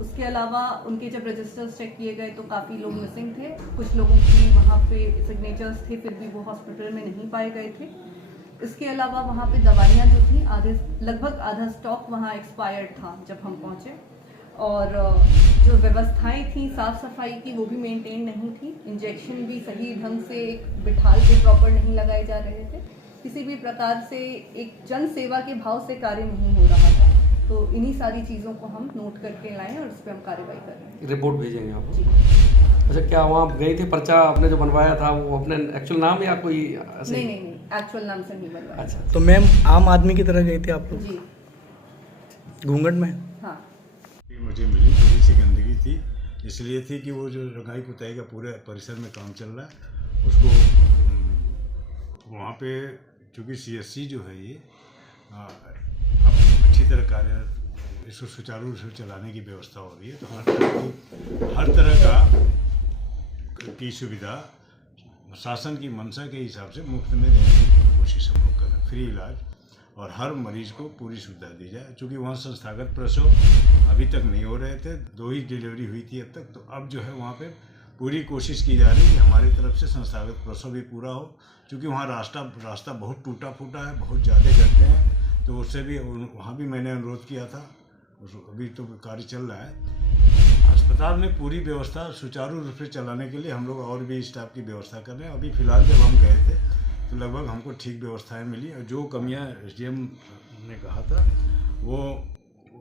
उसके अलावा उनके जब रजिस्टर्स चेक किए गए तो काफ़ी लोग मिसिंग थे, कुछ लोगों की वहाँ पे सिग्नेचर्स थे फिर भी वो हॉस्पिटल में नहीं पाए गए थे। इसके अलावा वहाँ पे दवाइयाँ जो थी लगभग आधा स्टॉक वहाँ एक्सपायर्ड था जब हम पहुँचे, और जो व्यवस्थाएं थी साफ़ सफाई की वो भी मेंटेन नहीं थी। इंजेक्शन भी सही ढंग से बिठाल के प्रॉपर नहीं लगाए जा रहे थे। किसी भी प्रकार से एक जन सेवा के भाव से कार्य नहीं हो रहा था। तो इन्हीं सारी चीज़ों को हम नोट करके लाए और उस पर हम कार्रवाई कर रहे हैं। रिपोर्ट भेजेंगे आप? अच्छा, क्या वहाँ गए थे, पर्चा आपने जो बनवाया था वो अपने एक्चुअल नाम या कोई ऐसे? नहीं, एक्चुअल नाम से नहीं बनवाया। अच्छा, तो मैम आम आदमी की तरह गए थे आप लोग जी घूंघट में? हाँ। मुझे मिली थोड़ी सी गंदगी थी, इसलिए थी कि वो जो रंगाई पुताई का पूरे परिसर में काम चल रहा है उसको वहाँ पे, चूँकि CSC जो है ये अब अच्छी तरह कार्य इसको सुचारू रूप से चलाने की व्यवस्था हो रही है। तो हर तरह की सुविधा शासन की मंशा के हिसाब से मुफ्त में देने की कोशिश हम लोग कर रहे हैं, फ्री इलाज, और हर मरीज को पूरी सुविधा दी जाए। चूँकि वहाँ संस्थागत प्रसव अभी तक नहीं हो रहे थे, 2 ही डिलीवरी हुई थी अब तक, तो अब जो है वहाँ पे पूरी कोशिश की जा रही है कि हमारी तरफ से संस्थागत प्रसव भी पूरा हो। क्योंकि वहाँ रास्ता बहुत टूटा फूटा है, बहुत ज़्यादा करते हैं, तो उससे भी वहाँ भी मैंने अनुरोध किया था, अभी तो कार्य चल रहा है। अस्पताल में पूरी व्यवस्था सुचारू रूप से चलाने के लिए हम लोग और भी स्टाफ की व्यवस्था कर रहे हैं। अभी फ़िलहाल जब हम गए थे तो लगभग हमको ठीक व्यवस्थाएं मिली, और जो कमियां SDM ने कहा था वो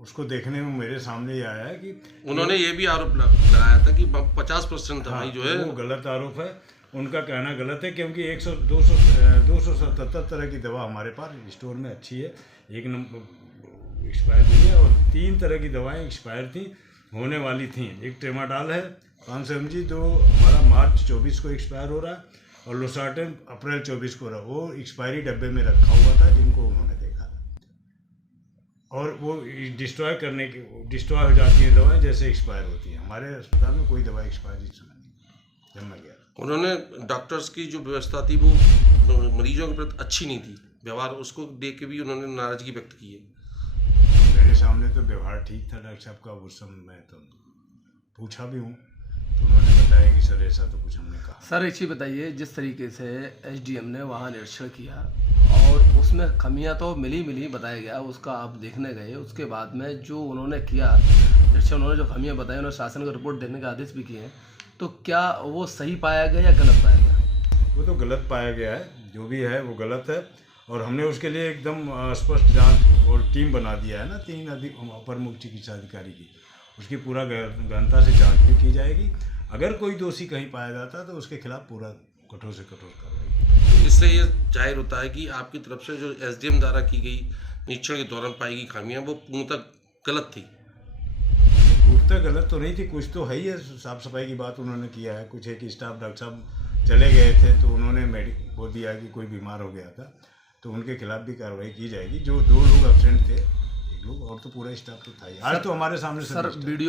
उसको देखने में मेरे सामने ही आया है कि उन्होंने ये भी आरोप लगाया था कि 50% दवाई जो है वो गलत आरोप है। उनका कहना गलत है, क्योंकि 277 तरह की दवा हमारे पास स्टोर में अच्छी है, एक नंबर एक्सपायर नहीं है, और 3 तरह की दवाएँ एक्सपायर थी, होने वाली थी। एक ट्रेमाडॉल है 500 mg जो हमारा मार्च 24 को एक्सपायर हो रहा है, और लोसार्टेन अप्रैल 24 को रहा, वो एक्सपायरी डब्बे में रखा हुआ था जिनको उन्होंने देखा था, और वो डिस्ट्रॉय हो जाती है दवाएं जैसे एक्सपायर होती है। हमारे अस्पताल में कोई दवाई एक्सपायर इस समय नहीं जब मैं गया। उन्होंने डॉक्टर्स की जो व्यवस्था थी वो मरीजों के प्रति अच्छी नहीं थी, व्यवहार उसको देख के भी उन्होंने नाराजगी व्यक्त की है। मेरे सामने तो व्यवहार ठीक था डॉक्टर साहब का, उस समय मैं तो पूछा भी हूँ तो उन्होंने बताया कि सर ऐसा तो कुछ हमने कहा। सर एक चीज़ बताइए, जिस तरीके से SDM ने वहाँ निरीक्षण किया और उसमें खामियां तो मिली बताया गया, उसका आप देखने गए, उसके बाद में जो उन्होंने किया निरीक्षण, उन्होंने जो खामियां बताई, उन्होंने शासन को रिपोर्ट देने का आदेश भी किए हैं, तो क्या वो सही पाया गया या गलत पाया गया? वो तो गलत पाया गया है, जो भी है वो गलत है, और हमने उसके लिए एकदम स्पष्ट जांच और टीम बना दिया है ना, 3 अपर मुख्य चिकित्सा अधिकारी की, उसकी पूरा गहनता से जांच भी की जाएगी। अगर कोई दोषी कहीं पाया जाता है तो उसके खिलाफ पूरा कठोर से कठोर कार्रवाई। इससे ये जाहिर होता है कि आपकी तरफ से जो SDM द्वारा की गई निरीक्षण के दौरान पाई गई खामियां वो पूर्णतः गलत थी। पूर्णतः गलत तो नहीं थी, कुछ तो है ही है। साफ सफाई की बात उन्होंने किया है, कुछ एक स्टाफ डॉक्टर साहब चले गए थे तो उन्होंने वो दिया कि कोई बीमार हो गया था, तो उनके खिलाफ भी कार्रवाई की जाएगी। जो 2 लोग एब्सेंट थे, 1 लोग, और तो पूरा स्टाफ तो था ही। आज तो हमारे सामने सर वीडियो